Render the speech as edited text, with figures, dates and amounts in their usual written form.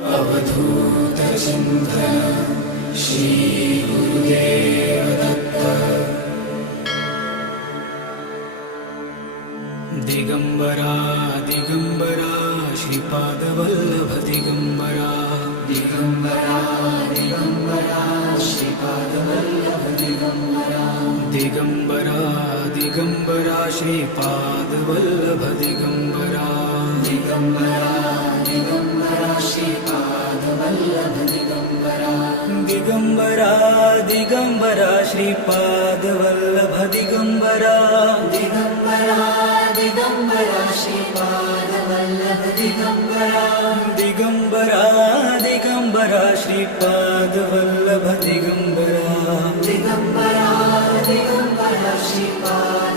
अवधूतचिन्तन Shri Gurudev Datta. Digambara Digambara Shripadvallabh Digambara. Digambara Digambara Shripadvallabh Digambara. Digambara Digambara Shripadvallabh Digambara. Digambara Digambara Shripadvallabh Digambara. Digambara Digambara Shripadvallabh Digambara. Digambara Digambara Shripadvallabh Digambara. Digambara Digambara Shripadvallabh Digambara. Digambara Digambara Shripad